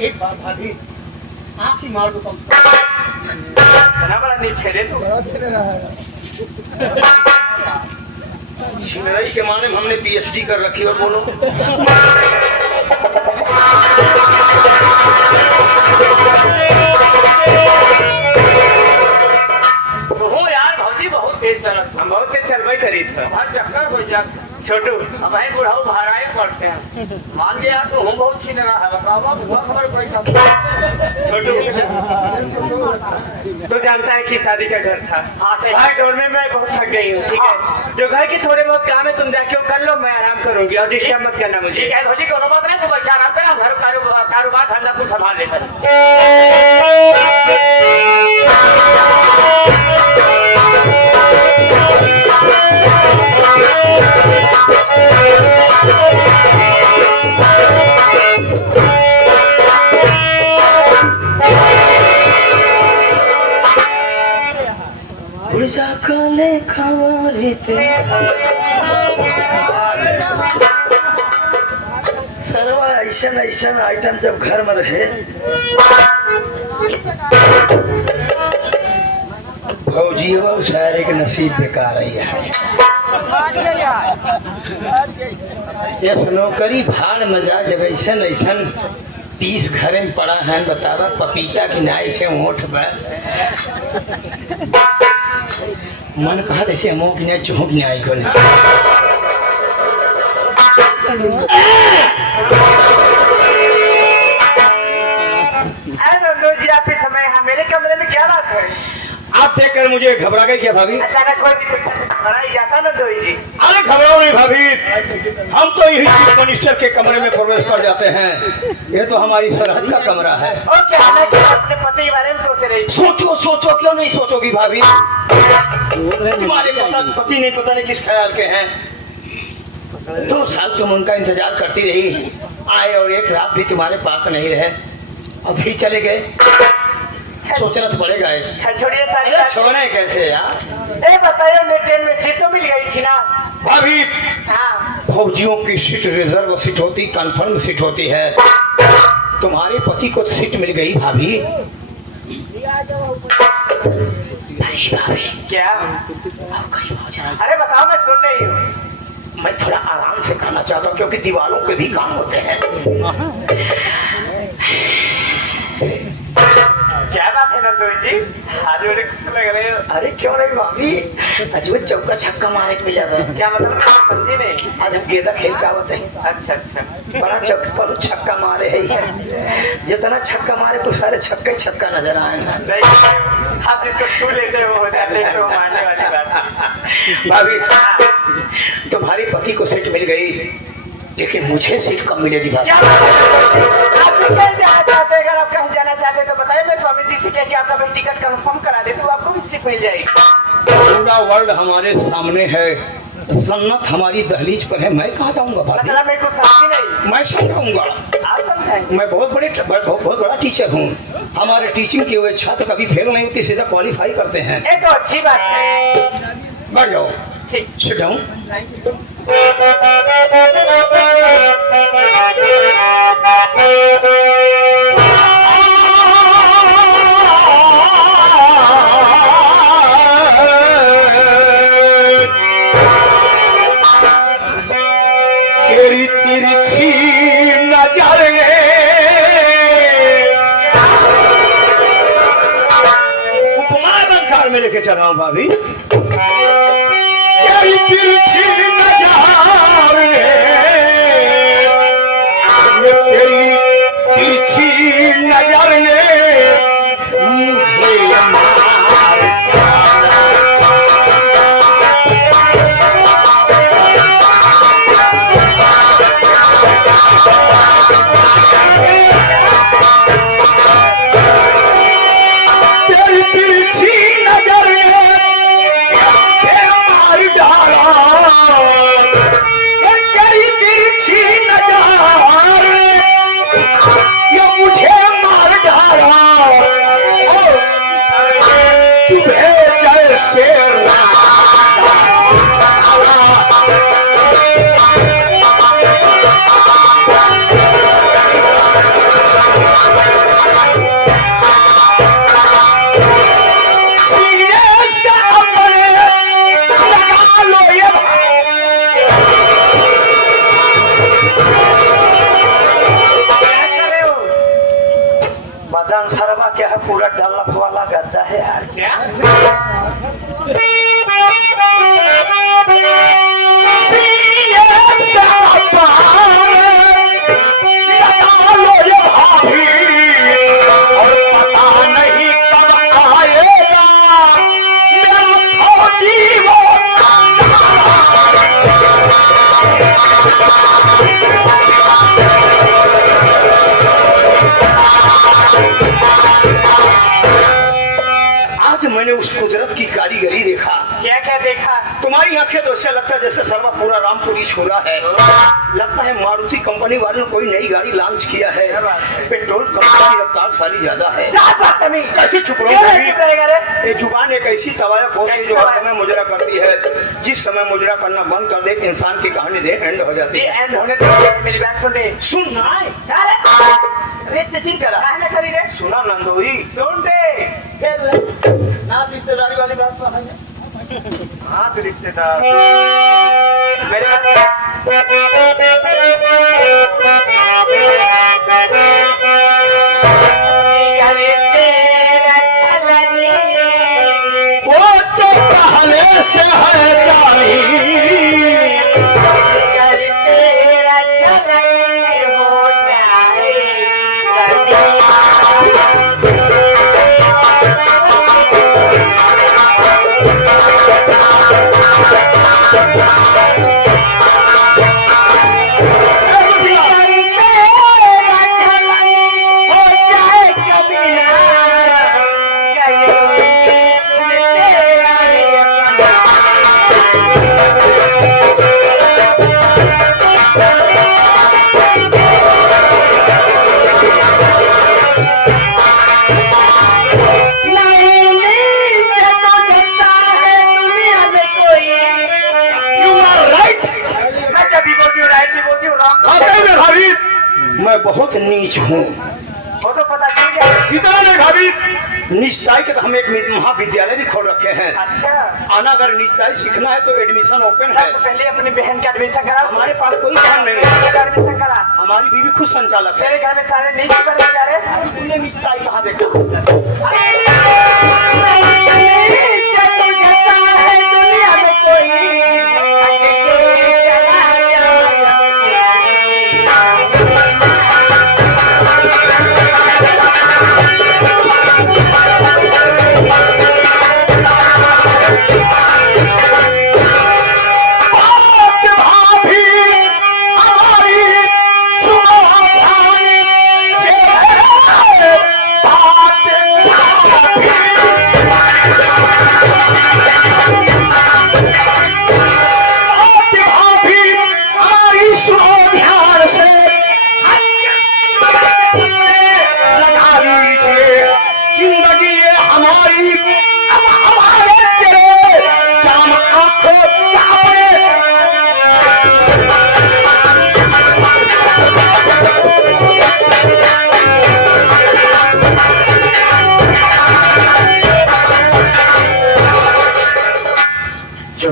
एक बार भाभी आँख ही मार दो कम से बना बड़ा नहीं छेड़े तो छिनरई के माने में हमने पीएचडी कर रखी और बोलो तो हो यार भौजी बहुत तेज चलत हम बहुत तेज चलवाई करी था हर चक्कर हो जा छोटू हमारे बुढ़ाऊ भाड़ाए पड़ते हैं मान गया तो हम बहुत छीन रहा है बताओ हुआ खबर पैसा छोटू तो जानता है कि शादी का डर था हाँ से भाई दौड़ में मैं बहुत थक गई हूँ ठीक है जो घर के थोड़े बहुत काम है तुम जाके वो कर लो मैं आराम करूंगी और डिस्टर्ब मत करना मुझे ठीक है भौजी कोनो बात नहीं तो बच्चा आराम करना घर कारोबार धंधा कुछ संभाल लेकर सरवा ऐसा ऐसा आइटम जब घर में रहे भौजी सारे के नसीब बेकार ही है ये नौकरी भाड़ मजा जब ऐसा ऐसा 30 घर में पड़ा है बतावा पपीता की नाई से ओठ पर मन कहा जैसे मुँह की नहीं चौंक नहीं आई को जी आप इस समय यहाँ मेरे कमरे में क्या बात है आप देखकर मुझे घबरा गए क्या भाभी? अचानक कोई भी बनाई जाता ना दो जी अरे घबराओ नहीं भाभी, हम तो यही चीफ मिनिस्टर के कमरे में प्रवेश कर जाते हैं। ये तो हमारी सरहद का कमरा है। और क्या मैं अपने पति के बारे में सोच रही सोचो सोचो, क्यों नहीं सोचोगी भाभी? तुम्हारे पति नहीं पता नहीं किस ख्याल के हैं। 2 साल तुम उनका इंतजार करती रही, आए और एक रात भी तुम्हारे पास नहीं रहे और फिर चले गए। सोचना तो पड़ेगा। छोड़िए छोड़े कैसे यार? बताइए ट्रेन में सीट तो मिल गई थी ना भाभी? हाँ। फौजियों की सीट रिजर्व सीट होती, कंफर्म सीट होती है। तुम्हारे पति को सीट मिल गई भाभी। भाभी क्या? अरे बताओ, मैं सुन रही हूँ। मैं थोड़ा आराम से खाना चाहता हूँ क्योंकि दीवारों के भी काम होते हैं। क्या बात है नंदोई जी, आज बड़े खुश लग रहे हो। अरे क्यों नहीं भाभी, आज वो चौका छक्का मारे के मिला था। क्या मतलब? समझी नहीं। आज हम गेंदा खेल का होते हैं। अच्छा अच्छा, बड़ा छक्का मारे है। जितना छक्का मारे तो सारे छक्के छक्का नजर आए। सही, आप जिसको छू लेते हो जाते हैं, वो मारने वाली बात है। भाभी तुम्हारे पति को सीट मिल गई, लेकिन मुझे सीट कब मिलेगी भाभी? आप कहीं जाना चाहते हैं? अगर आप कहीं जाना चाहते हैं तो बताइए, मैं स्वामी जी से कह के आपका भाई टिकट कंफर्म करा देती हूँ, आपको भी सीट मिल जाएगी। पूरा वर्ल्ड हमारे सामने है, जन्नत हमारी दहलीज पर है, मैं कहाँ जाऊँगा भाभी? मतलब मैं कुछ समझी नहीं। मैं समझाऊंगा। आप समझाएंगे? मैं बहुत बड़ा टीचर हूँ। हमारे टीचिंग की हुए छात्र कभी फेल नहीं होती, सीधा क्वालिफाई करते हैं। ये तो अच्छी बात है। बैठ जाओ। ठीक, सिट डाउन। तेरी तिरछी नजर ने उपमा अलंकार में लेके चला हूँ भाभी। तेरी तिरछी नजर ने, तेरी तिरछी नजर ने मुझे क्या कर रहे हो? बदन सरवा क्या है, पूरा डल्ला वाला गद्दा है यार। क्या? आज मैंने उस कुदरत की कारीगरी देखा। क्या क्या देखा? तुम्हारी आंखें तो ऐसा लगता है जैसे सर्वा पूरा रामपुरी छूरा है। लगता है मारुति कंपनी वालों ने कोई नई गाड़ी लॉन्च किया है। पेट्रोल कंपनी की रफ्तार सारी ज्यादा है। ऐसे चुप रहो। ये जुबान एक ऐसी तवायक होती है जो हर समय मुजरा करती है। जिस समय मुजरा करना बंद कर दे इंसान की कहानी दे एंड हो जाती है। एंड होने दो, मेरी बात सुन दे। सुन ना सुना नंदोई सुन दे। ना रिश्तेदारी वाली बात तो है। हाँ तो रिश्तेदार मेरे वो तो पहले से है जानी। मैं बहुत नीच हूँ। वो तो पता चल गया। कितना नहीं भाभी, निश्चय के तो हम एक महाविद्यालय भी खोल रखे हैं। अच्छा, आना अगर निश्चय सीखना है तो एडमिशन ओपन है। सबसे पहले अपनी बहन का एडमिशन करा। हमारे पास कोई बहन नहीं है। एडमिशन करा। हमारी बीवी खुद संचालक है। तेरे घर में सारे नीचे पर जा रहे। तूने निश्चय कहाँ देखा? दुनिया में कोई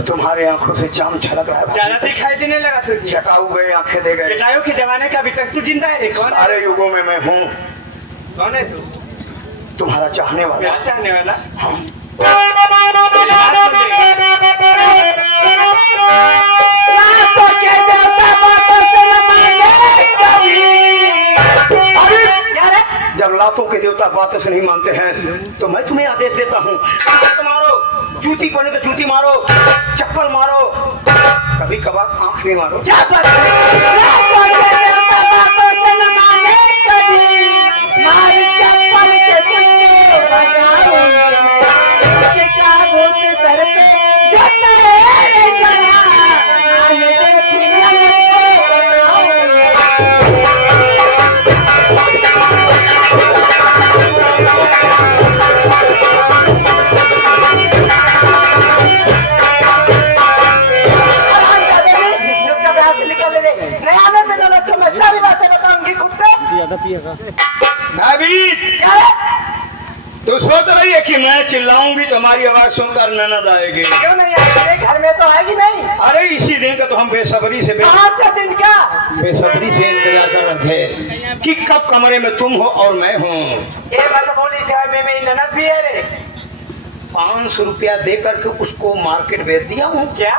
तुम्हारे आंखों से चाम छलक रहा है। ज्यादा दिखाई देने लगा तुझे। चटाऊ गए, आंखें दे गए। चटाइयों के जमाने का अभी तक तू जिंदा है। कौन है? सारे युगों में मैं हूँ। कौन है तू? तुम्हारा चाहने वाला। क्या चाहने वाला? हाँ। जब लातों के देवता बातों से नहीं मानते हैं तो मैं तुम्हें आदेश देता हूँ, मारो, जूती पहने तो जूती मारो, चप्पल मारो, कभी कभार आंख नहीं मारो। तो सोच रही है कि मैं चिल्लाऊंगी तो हमारी आवाज सुनकर ननद आएगी। क्यों नहीं आएगी? घर में तो आएगी नहीं। अरे इसी दिन का तो हम बेसब्री से कहाँ से दिन का? बेसब्री से इंतजार कर रहे थे कि कब कमरे में तुम हो और मैं हूँ। ये बात बोली से में मेरी ननद भी है रे। 500 रुपया दे करके उसको मार्केट भेज दिया हूँ। क्या?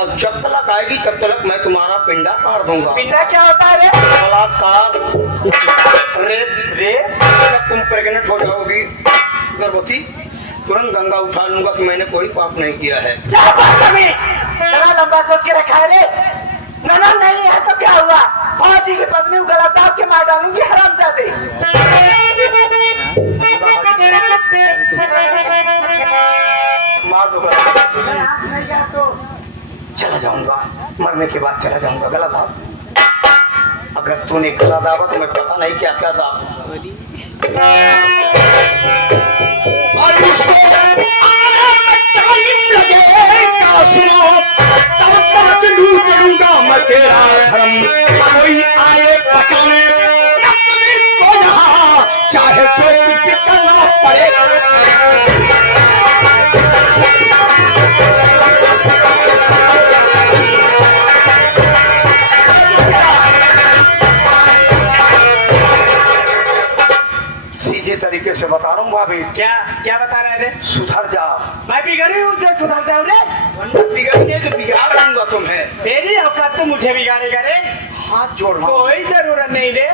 अब जब तक आएगी तब तक मैं तुम्हारा पिंडा काट दूंगा। पिंडा क्या होता है रे? बलात्कार, रेप। जब तुम प्रेग्नेंट हो जाओगी गर्भवती, तुरंत गंगा उठा लूंगा कि मैंने कोई पाप नहीं किया है। इतना लंबा सोच के रखा है रे। ननद नहीं है तो क्या हुआ? फौजी की पत्नी को गला दाब के मार डालूंगी हरामजादे। मार दो तो चला जाऊंगा, मरने के बाद चला जाऊंगा। गला दाब, अगर तूने गला दाबा तो मैं पता नहीं क्या क्या दाब। और उसको आने में टाइम लगेगा, सुनो तब तक लूट लूंगा मैं तेरा धर्म। कोई आए बचाने को यहाँ, चाहे जो कुछ भी करना पड़ेगा। सीधे तरीके से बता रहा हूँ भाभी। क्या क्या बता रहे रे? सुधर जा। मैं बिगड़ी हूँ जो सुधर जाऊँ रे? बिगड़ने तो बिगाड़ दूंगा तुम्हें। तेरी औकात तो मुझे बिगाड़ेगा रे। हाथ जोड़ रहा हूं। कोई जरूरत नहीं रे।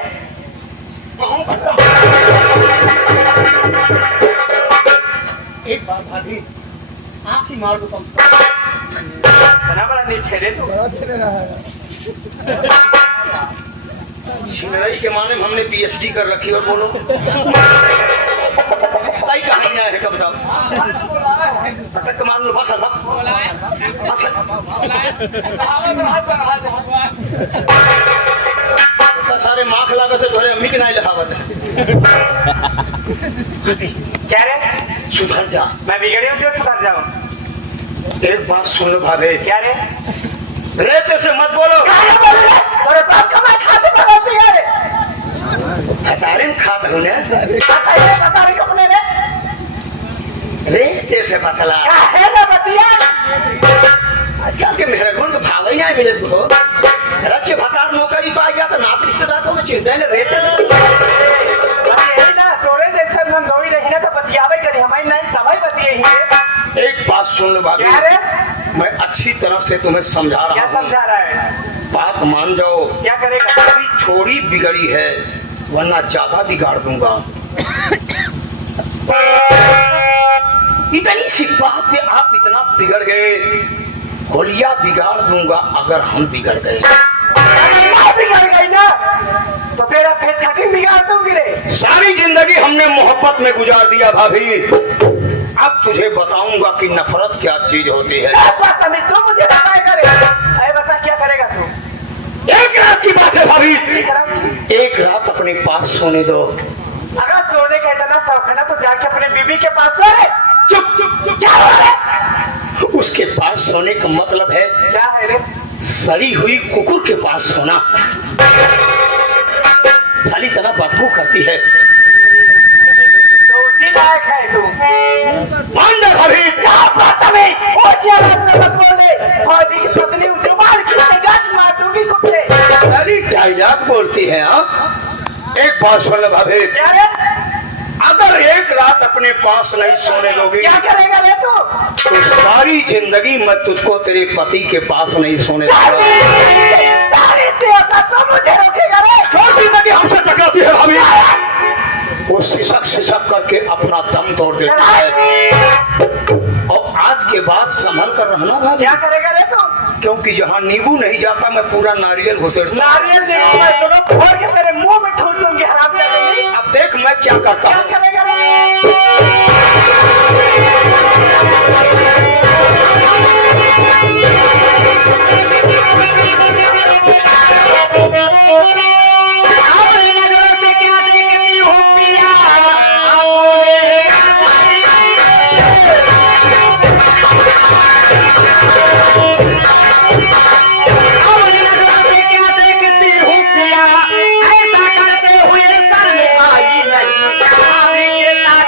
एक बार भाभी आँख ही मार दो कम। बड़ा नीचे रे तू। छिनरई के माने में हमने पीएचडी कर रखी। और बोलो ताई कहानी है कब बताओ। पटक के मार लो भाषा था। सारे माख लागा से थोड़े अम्मी के नहीं लिखावत है। क्या रे? सुधर जा। मैं बिगड़ी हूँ जो सुधर जाऊँ। एक बात सुन लो भाभी। क्या रे? रेते से मत बोलो। तेरे बाप का मैं खाते बनाती है रे। हजारे में खाता हूँ ना। बता रही कपने रे। रेते से बतला। क्या है ना बतिया? आजकल के मेरे गुण भाग ही नहीं मिले तो रथ के भतार नौकरी पा गया तो नाथ रिश्तेदार को चिंता है रेते से। यही ना स्टोरेज जैसे हम दो ही रही ना तो बतियावे करी हमारी नहीं समय बतिये ही। एक बात सुन लो भाभी। क्या रे? मैं अच्छी तरह से तुम्हें समझा क्या रहा हूँ। समझा रहा है? बात मान जाओ। क्या करेगा? अभी थोड़ी बिगड़ी है वरना ज्यादा बिगाड़ दूंगा। इतनी सी बात पे आप इतना बिगड़ गए। होलिया बिगाड़ दूंगा अगर हम बिगड़ गए। बिगड़ गई ना तो तेरा फेस कटिंग बिगाड़ दूंगी रे। सारी जिंदगी हमने मोहब्बत में गुजार दिया भाभी। अब तुझे बताऊंगा कि नफरत क्या चीज होती है। तू मुझे बताया करे। अरे बता क्या करेगा तू? एक रात की बात है भाभी। एक रात अपने पास सोने दो। अगर सोने का इतना शौक है ना तो जाके अपने बीबी के पास सो रे। चुप चुप चुप। क्या हो रहा है? उसके पास सोने का मतलब है क्या है रे? सड़ी हुई कुकुर के पास सोना। साली तना बदबू करती है। तो उसी लायक है तू। मान जा भाभी। क्या बात है? ऊंची आवाज में मत बोल रे। फौजी की पत्नी ऊंची मार के गाज मार दूंगी कुत्ते। साली डायलॉग बोलती है आप। एक बात सुन लो भाभी। क्या रे? अगर एक रात अपने पास नहीं सोने दोगे क्या करेगा रे तू? तो सारी जिंदगी मैं तुझको तेरे पति के पास नहीं सोने दूंगा। तो मुझे रोकेगा रे। जो जिंदगी हमसे टकराती है भाभी वो सिसक सिसक करके अपना दम तोड़ देता है। और आज के बाद संभल कर रहना भाभी। क्या करेगा रे तू? क्योंकि जहाँ नींबू नहीं जाता मैं पूरा नारियल घुसेड़ता। नारियल देखो मैं दोनों फोड़ के तेरे मुंह में ठूस दूंगी हरामजादे। अब देख मैं क्या करता क्या हूँ। करेगा रे? अपनी नजरों से क्या देखती हूँ पिया? अपनी नजरों से क्या देखती हूँ पिया? ऐसा करते हुए सर में आई नहीं। भाभी के साथ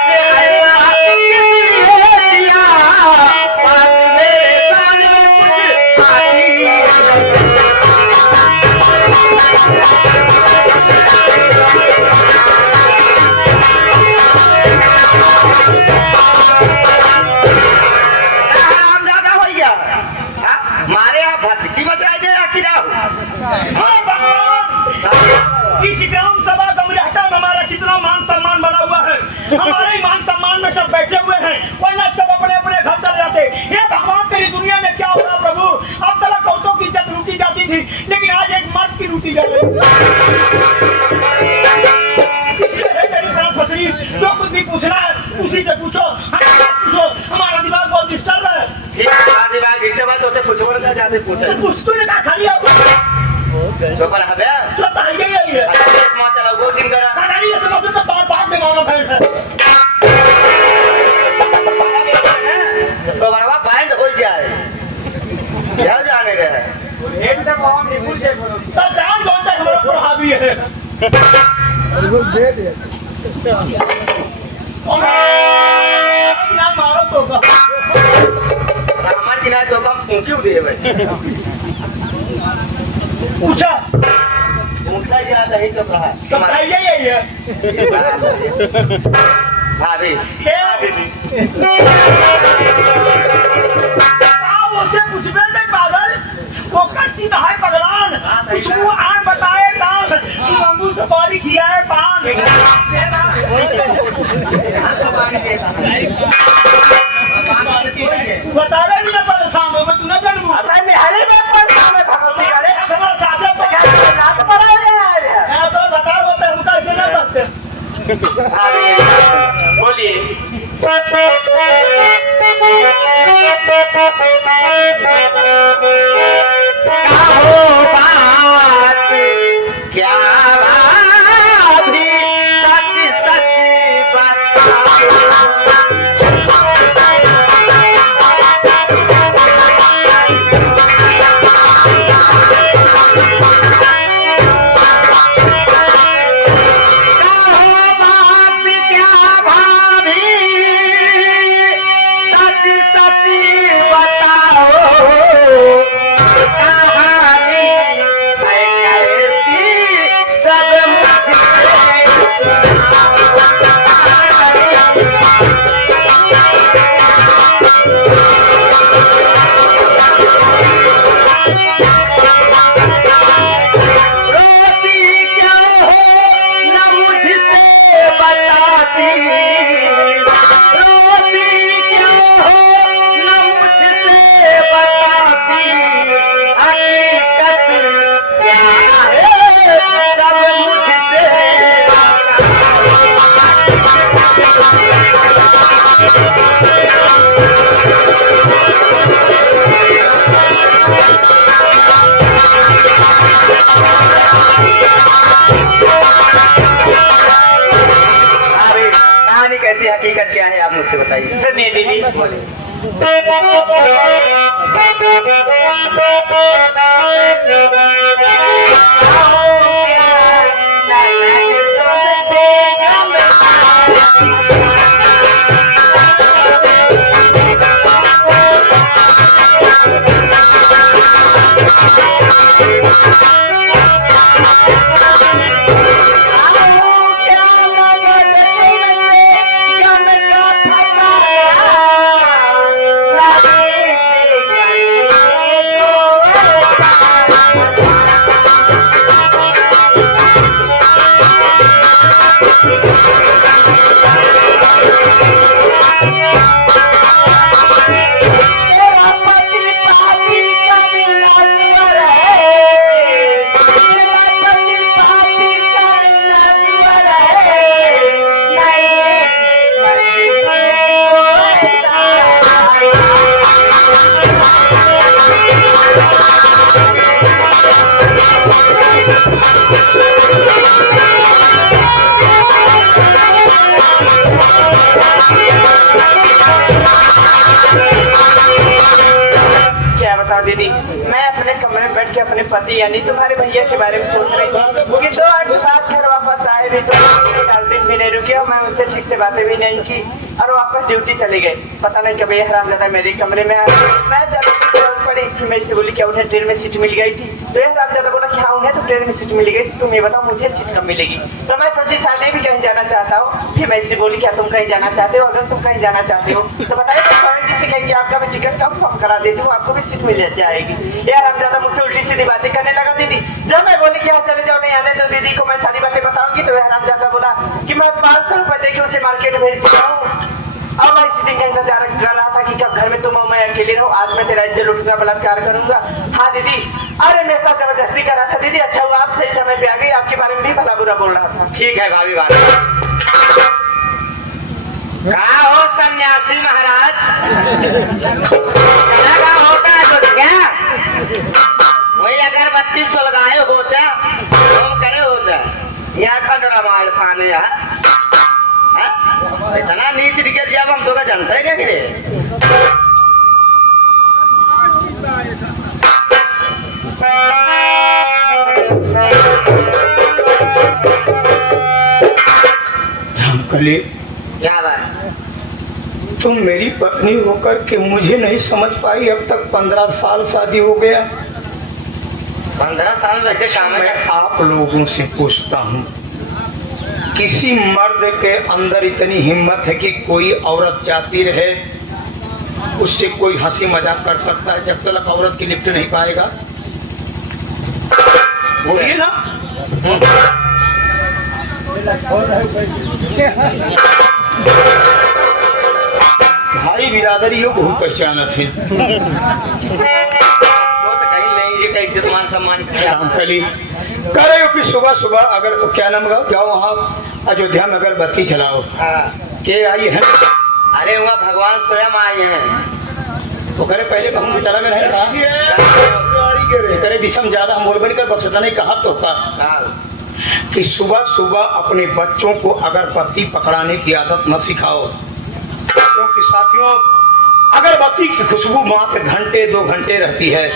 हाँ भगवान, इस ग्राम सभा गमरियाहटा में हमारा कितना मान सम्मान बना हुआ है। हमारे ही मान सम्मान में सब बैठे हुए हैं, वरना सब अपने अपने घर चले जाते। ये भगवान तेरी दुनिया में क्या हो रहा प्रभु? अब तक औरतों की इज्जत लूटी जाती थी, लेकिन आज एक मर्द की लूटी जा रही है। जो कुछ भी पूछना है उसी से पूछो, पूछो। हमारा दिमाग बहुत डिस्टर्ब है। ठीक है, दिमाग डिस्टर्ब है तो उसे पूछो ना, जाते पूछो। पूछ तूने कहा खाली है जो पर हबे जो ताई है मां चला वो जिम करा खाली ऐसे मत तो बात बात में मानो फैल है। तो बड़वा बाइंड हो जाए क्या जाने रहे एकदम हम निपुण से बोलो सब जान कौन तक हमारा पर हावी है। बिल्कुल दे दे ना मारो तो हमारे किनारे तो हम क्यों दे भाई पूछा मुखा ज्यादा ही तो कहा सब यही है भाभी उससे पूछबे नहीं पागल वो कच्ची दहाई पगलान कुछ वो आन बताए काम तू अंगूर से बॉडी खिया है पान बता रहे नहीं मैं परेशान हो मैं तू न जानू मैं हरे में परेशान है भगवती अरे हमारा साथ में नाच पड़ा है यार मैं तो बता रहा था हमका ऐसे ना करते बोलिए क्या भाभी सच सच कैसी हकीकत क्या है आप मुझसे बताइए सुनिए दीदी क्या बताऊं दीदी, मैं अपने कमरे में बैठ के अपने पति यानी तुम्हारे भैया के बारे में सोच रही थी कि 2 आठ बाद घर वापस आए भी तो 4 दिन भी नहीं रुके और मैं उससे ठीक से बातें भी नहीं की और वापस ड्यूटी चली गई। पता नहीं कभी हरामजादा मेरे कमरे में आया, मैं जब पड़ी मैं से बोली क्या उन्हें ट्रेन में सीट मिल गई थी तो हरामजादा बोला कि हाँ उन्हें तो ट्रेन में सीट मिल गई, तुम ये बताओ मुझे सीट कब मिलेगी। तो मैं सोची शायद भी कहीं जाना चाहता हूँ। फिर मैं ऐसे बोली क्या तुम कहीं जाना चाहते हो, अगर तुम कहीं जाना चाहते हो तो बताइए, तो पवन जी से कहेंगे आपका मैं टिकट कंफर्म करा देती हूँ, आपको भी सीट मिल जाएगी। यार हम ज्यादा मुझसे उल्टी सीधी बातें करने लगा दीदी। जब मैं बोली कि यहाँ चले जाओ, नहीं आने दो दीदी को, मैं सारी बातें बताऊंगी, तो यार हम ज्यादा बोला कि मैं 500 रुपए देके उसे मार्केट भेज चुका हूँ। अब मैं इसी दिन का इंतजार कर रहा था कि कब घर में तुम और मैं अकेले रहूं, आज मैं तेरा इज्जत लुटना बलात्कार करूंगा। हाँ दीदी, अरे मेरे साथ जबरदस्ती कर रहा था दीदी, अच्छा हुआ आप सही समय पे आ गई, आपके बारे में भी भला बुरा बोल रहा था। ठीक है भाभी बात। कहा हो सन्यासी महाराज, क्या होता है तो क्या वही अगरबत्ती सुलगाए होता हम करे होता यहाँ खंड रामायण खाने यार इतना नीच दिखे जब हम तो का जानते हैं क्या कि रामकली, क्या बात, तुम मेरी पत्नी होकर के मुझे नहीं समझ पाई। अब तक 15 साल शादी हो गया। 15 साल वैसे काम मैं है। आप लोगों से पूछता हूँ, किसी मर्द के अंदर इतनी हिम्मत है कि कोई औरत जाती रहे, उससे कोई हंसी मजाक कर सकता है जब तक औरत की निपट नहीं पाएगा? बोलिए ना। भाई बिरादरियों को पहचाना थे। इज्जत मान सम्मान रामकली कह रहे हो कि सुबह सुबह अगर क्या नाम जाओ वहाँ अयोध्या में अगरबत्ती चलाओ। के आई है? अरे वहाँ भगवान स्वयं आए हैं। तो करे पहले हम चला गए करे विषम ज्यादा हम बोल कर बस नहीं कहा तो का कि सुबह सुबह अपने बच्चों को अगरबत्ती पकड़ाने की आदत न सिखाओ, क्योंकि साथियों अगरबत्ती की खुशबू मात्र घंटे 2 घंटे रहती है,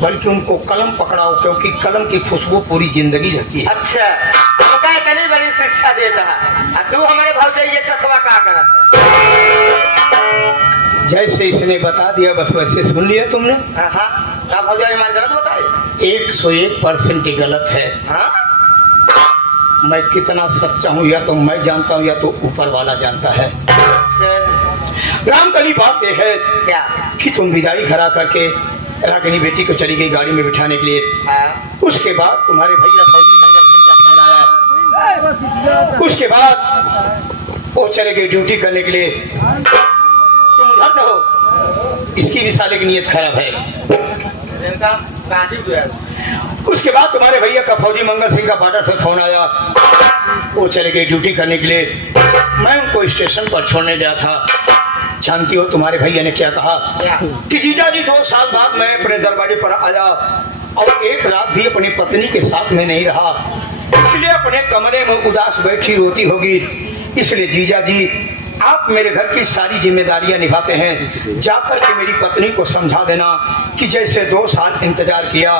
बल्कि उनको कलम पकड़ाओ, क्योंकि कलम की खुशबू पूरी जिंदगी रहती है। अच्छा, हमका इतनी बड़ी शिक्षा देता है, तू हमारे भाव ये छठवा का करत जैसे इसने बता दिया बस वैसे सुन लिया तुमने। क्या भाव हमारे गलत बताए? 101% गलत है। हाँ? मैं कितना सच्चा हूँ या तो मैं जानता हूँ या तो ऊपर वाला जानता है। रामकली बात यह है क्या कि तुम विदाई करा करके रागिनी बेटी को चली गई गाड़ी में बिठाने के लिए। उसके बाद तुम्हारे भैया फौजी मंगल सिंह का फोन आया। उसके बाद वो चले गए ड्यूटी करने के लिए। तुम उधर रहो, इसकी भी साले की नीयत खराब है। उसके बाद तुम्हारे भैया का फौजी मंगल सिंह का बॉर्डर से फोन आया, वो चले गए ड्यूटी करने के लिए। मैं उनको स्टेशन पर छोड़ने गया था। जानती हो तुम्हारे भैया ने क्या कहा कि जीजा जी 2 साल बाद मैं अपने दरवाजे पर आया और एक रात भी अपनी पत्नी के साथ में नहीं रहा, इसलिए अपने कमरे में उदास बैठी रोती होगी। इसलिए जीजा जी आप मेरे घर की सारी जिम्मेदारियां निभाते हैं, जाकर के मेरी पत्नी को समझा देना कि जैसे 2 साल इंतजार किया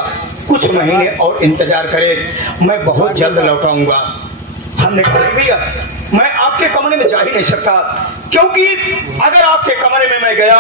कुछ महीने और इंतजार करे, मैं बहुत जल्द लौटाऊंगा। हमने कहा भैया मैं आपके कमरे में जा ही नहीं सकता, क्योंकि अगर आपके कमरे में मैं गया